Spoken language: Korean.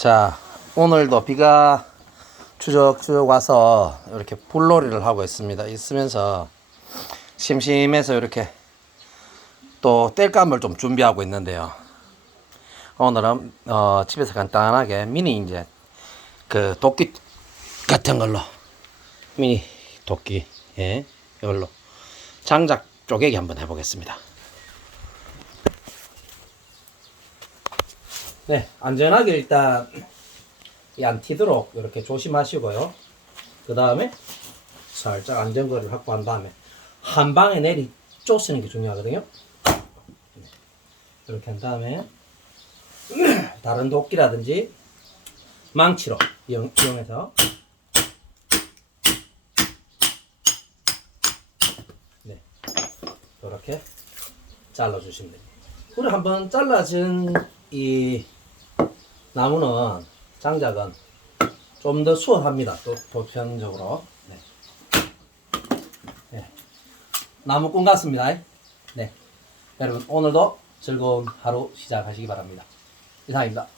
자, 오늘도 비가 추적추적 와서 이렇게 불놀이를 하고 있으면서 심심해서 이렇게 또 땔감을 좀 준비하고 있는데요. 오늘은 집에서 간단하게 미니 이제 그 도끼 같은 걸로 미니 도끼 이걸로 장작 쪼개기 한번 해보겠습니다. 네, 안전하게 일단 안 튀도록 이렇게 조심하시고요. 그 다음에 살짝 안전거리를 확보한 다음에 한 방에 내리 쫓는 게 중요하거든요. 이렇게 한 다음에 다른 도끼라든지 망치로 이용해서 이렇게 잘라주시면 됩니다. 그리고 한번 잘라진 이 나무는 장작은 좀 더 수월합니다. 또 보편적으로. 네. 나무꾼 같습니다. 네. 여러분 오늘도 즐거운 하루 시작하시기 바랍니다. 이상입니다.